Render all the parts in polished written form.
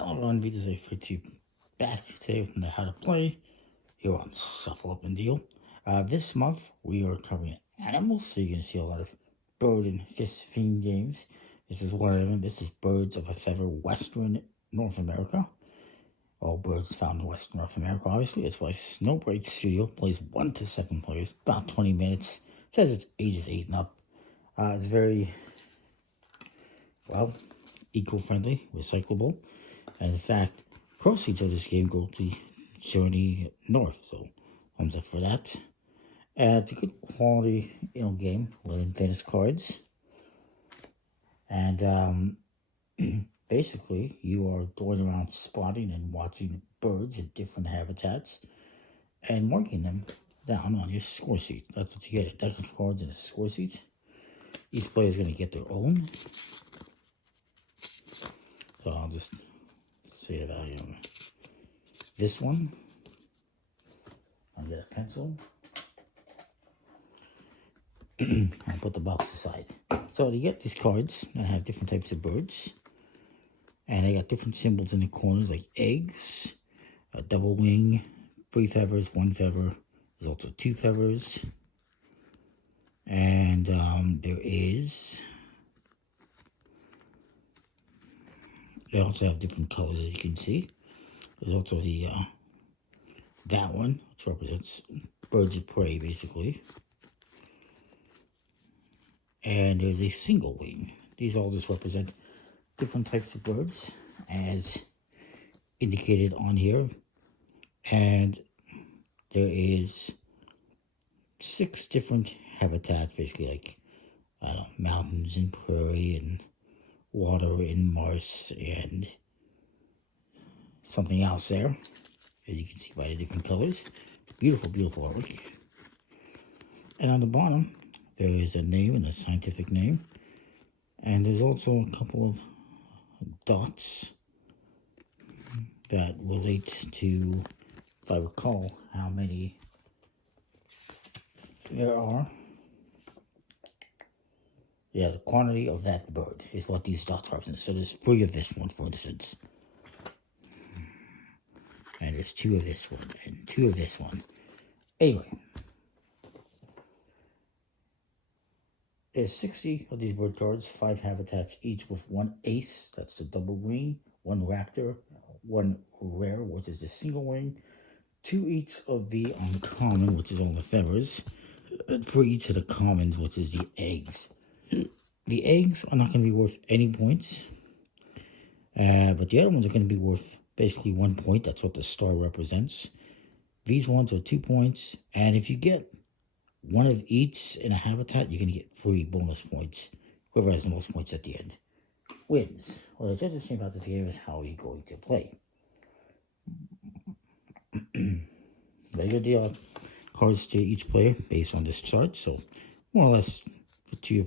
Hello everyone, videos are for you back today with how to play here on Shuffle Up and Deal. This month we are covering animals, so you can see a lot of bird and fish themed games. This is one of them. This is Birds of a Feather, Western North America. All birds found in Western North America, obviously. It's by Snowbright Studio. Plays 1 to 7 players, about 20 minutes. It says it's ages 8 and up. It's very, well, eco-friendly, recyclable. And in fact, proceeds of this game go to Journey North, so thumbs up for that. It's a good quality, game with tennis cards. And basically, you are going around spotting and watching birds in different habitats and marking them down on your score sheet. That's what you get, a deck of cards and a score sheet. Each player is going to get their own. So I'll just say the value on this one. I'll get a pencil. I'll put the box aside. So you get these cards that have different types of birds. And they got different symbols in the corners like eggs, a double wing, 3 feathers, 1 feather. There's also 2 feathers. And they also have different colors, as you can see. There's also that one, which represents birds of prey, basically. And there's a single wing. These all just represent different types of birds, as indicated on here. And there is 6 different habitats, basically, like, I don't know, mountains and prairie and water and marsh and something else there, as you can see by the different colors. Beautiful, beautiful artwork. And on the bottom, there is a name and a scientific name. And there's also a couple of dots that relate to, if I recall, how many there are. Yeah, the quantity of that bird is what these dots represent. So there's 3 of this one, for instance. And there's 2 of this one, and 2 of this one. Anyway. There's 60 of these bird cards, 5 habitats each with 1 ace, that's the double wing, 1 raptor, 1 rare, which is the single wing, 2 each of the uncommon, which is all the feathers, and 3 each of the commons, which is the eggs. The eggs are not going to be worth any points, but the other ones are going to be worth basically 1 point. That's what the star represents. These ones are 2 points, and if you get 1 of each in a habitat, you're going to get 3 bonus points. Whoever has the most points at the end wins. What is interesting about this game is how you're going to play. But you're going to deal cards to each player based on this chart. So more or less, for 2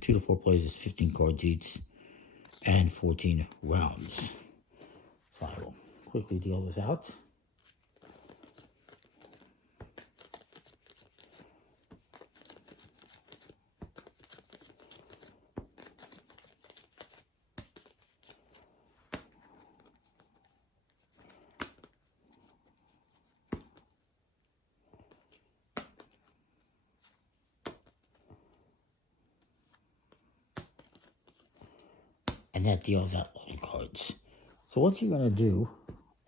to 4 players is 15 cards each and 14 rounds. So I will quickly deal this out. And that deals out all the cards. So what you're going to do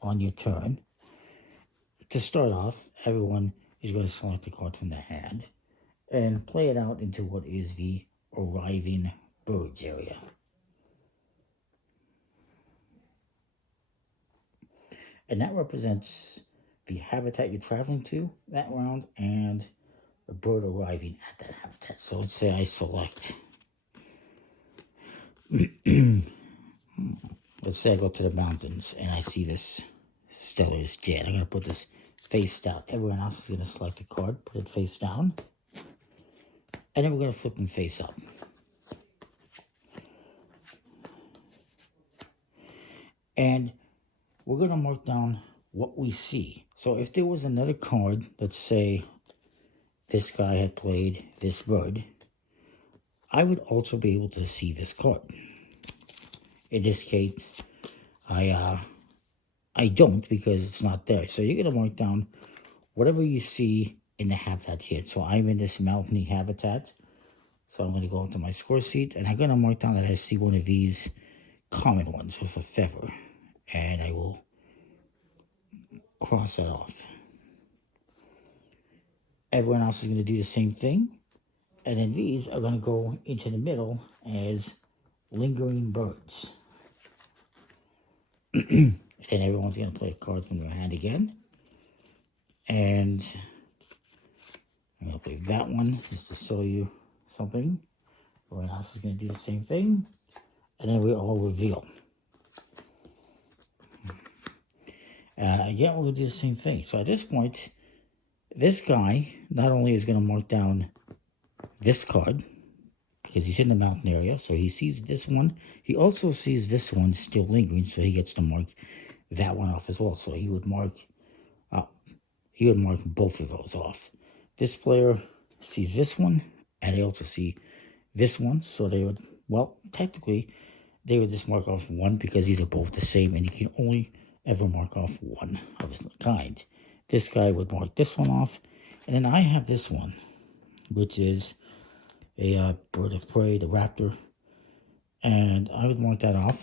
on your turn, to start off, everyone is going to select a card from the hand and play it out into what is the arriving birds area. And that represents the habitat you're traveling to that round and the bird arriving at that habitat. So let's say I select... Let's say I go to the mountains and I see this Stellar's jet. I'm going to put this face down. Everyone else is going to select a card, put it face down, and then we're going to flip them face up. And we're going to mark down what we see. So if there was another card, let's say this guy had played this bird, I would also be able to see this card. In this case, I don't because it's not there. So you're gonna mark down whatever you see in the habitat here. So I'm in this mountainy habitat. So I'm gonna go into my score sheet and I'm gonna mark down that I see one of these common ones with a feather. And I will cross that off. Everyone else is gonna do the same thing. And then these are gonna go into the middle as lingering birds. And then everyone's gonna play a card from their hand again. And I'm gonna play that one just to show you something. Everyone else is gonna do the same thing. And then we all reveal. Again, we'll do the same thing. So at this point, this guy not only is gonna mark down this card, because he's in the mountain area, so he sees this one. He also sees this one still lingering, so he gets to mark that one off as well. So he would mark both of those off. This player sees this one, and they also see this one, so they would, well, technically, they would just mark off one because these are both the same, and you can only ever mark off one of its kind. This guy would mark this one off, and then I have this one, which is a bird of prey, the raptor, and I would mark that off.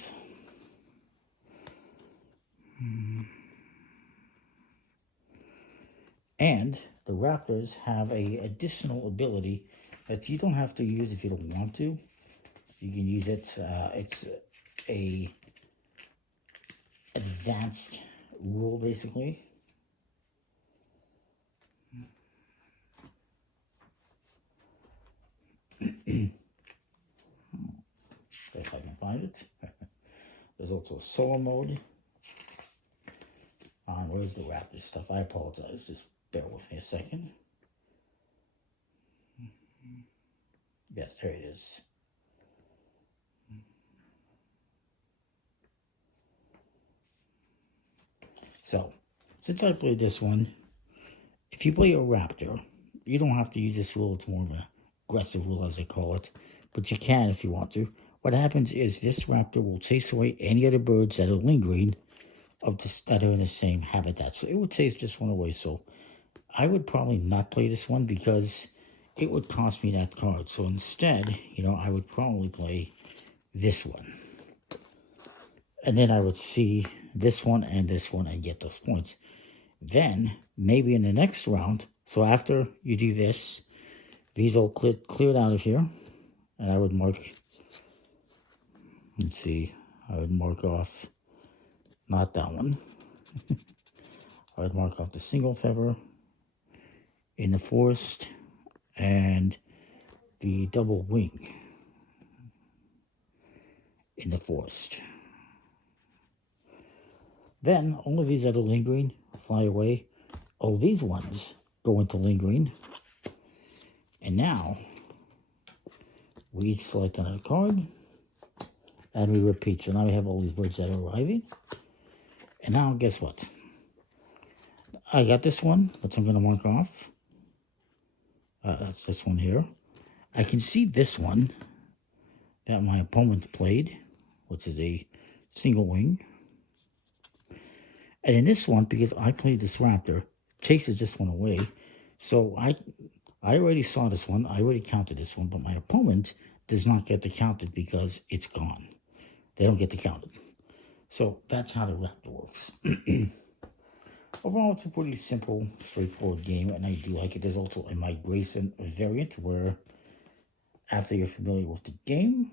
And the raptors have a additional ability that you don't have to use if you don't want to. You can use it. It's a advanced rule, basically. If I can find it. There's also solo mode. Where's the raptor stuff? I apologize. Just bear with me a second. Yes, there it is. So, since I played this one, if you play a raptor, you don't have to use this rule. It's more of an aggressive rule, as they call it. But you can if you want to. What happens is this raptor will chase away any other birds that are lingering that are in the same habitat. So it would chase this one away. So I would probably not play this one because it would cost me that card. So instead, I would probably play this one. And then I would see this one and get those points. Then, maybe in the next round, so after you do this, these all cleared out of here. And I would mark, let's see, I would mark off, not that one. I would mark off the single feather in the forest and the double wing in the forest. Then, all of these that are lingering fly away. All these ones go into lingering. And now, we each select another card. And we repeat. So now we have all these birds that are arriving. And now, guess what? I got this one, which I'm going to mark off. That's this one here. I can see this one that my opponent played, which is a single wing. And in this one, because I played this raptor, chases this one away. So I already saw this one. I already counted this one. But my opponent does not get to count it because it's gone. They don't get to count it. So that's how the raptor works. Overall, it's a pretty simple, straightforward game, and I do like it. There's also a migration variant where, after you're familiar with the game,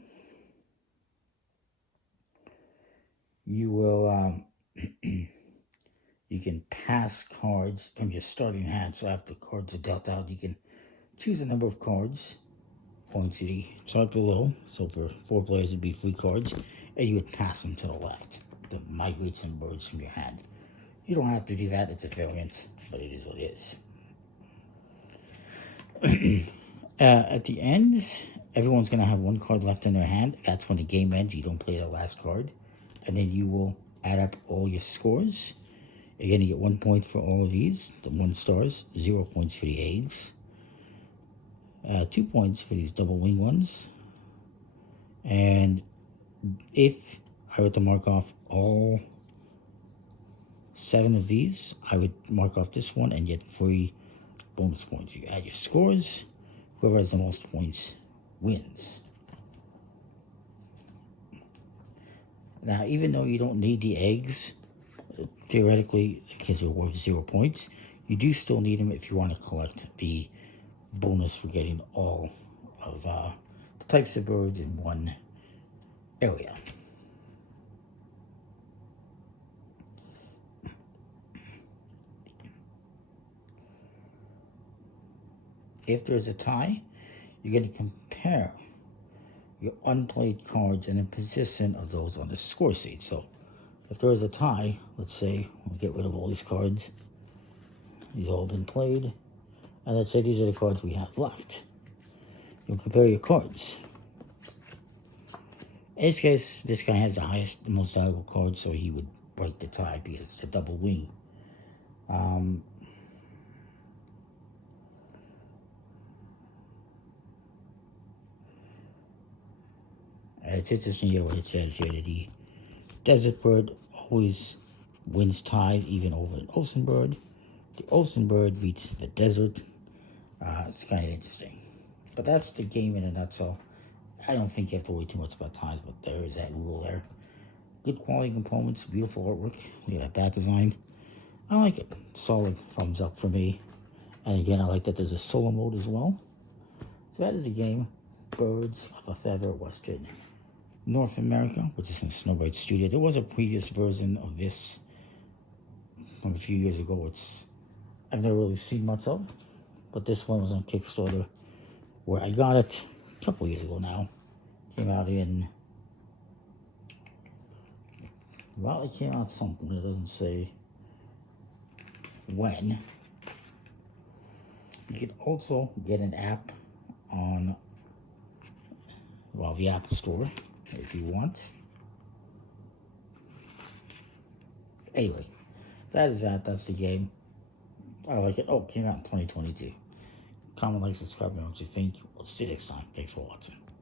you will you can pass cards from your starting hand. So after cards are dealt out, you can choose a number of cards, point to the chart below. So for 4 players, it'd be 3 cards, and you would pass them to the left to migrate some birds from your hand. You don't have to do that. It's a variant, but it is what it is. At the end, everyone's going to have 1 card left in their hand. That's when the game ends. You don't play the last card. And then you will add up all your scores. You're going to get 1 point for all of these, the 1 stars, 0 points for the eggs, 2 points for these double wing ones. And if I were to mark off all 7 of these, I would mark off this one and get 3 bonus points. You add your scores, whoever has the most points wins. Now, even though you don't need the eggs, theoretically, because they're worth 0 points, you do still need them if you want to collect the bonus for getting all of the types of birds in one area. If there's a tie, you're going to compare your unplayed cards and the position of those on the score sheet. So if there's a tie, let's say we'll get rid of all these cards. These all been played. And let's say these are the cards we have left. You'll compare your cards. In this case, this guy has the highest, the most valuable card, so he would break the tie because it's a double wing. It's interesting here what it says here that the desert bird always wins ties even over an ocean bird. The ocean bird beats the desert. It's kind of interesting. But that's the game in a nutshell. I don't think you have to worry too much about ties, but there is that rule there. Good quality components, beautiful artwork. Look at that back design. I like it. Solid thumbs up for me. And again, I like that there's a solo mode as well. So that is the game, Birds of a Feather Western North America, which is from Snowbite Studio. There was a previous version of this from a few years ago, which I've never really seen much of. But this one was on Kickstarter, where I got it a couple years ago now. Came out in, well, it came out something. It doesn't say when. You can also get an app on, well, the Apple Store if you want. Anyway, that is that. That's the game. I like it. Oh, it came out in 2022. Comment, like, subscribe, and what you think. We'll see you next time. Thanks for watching.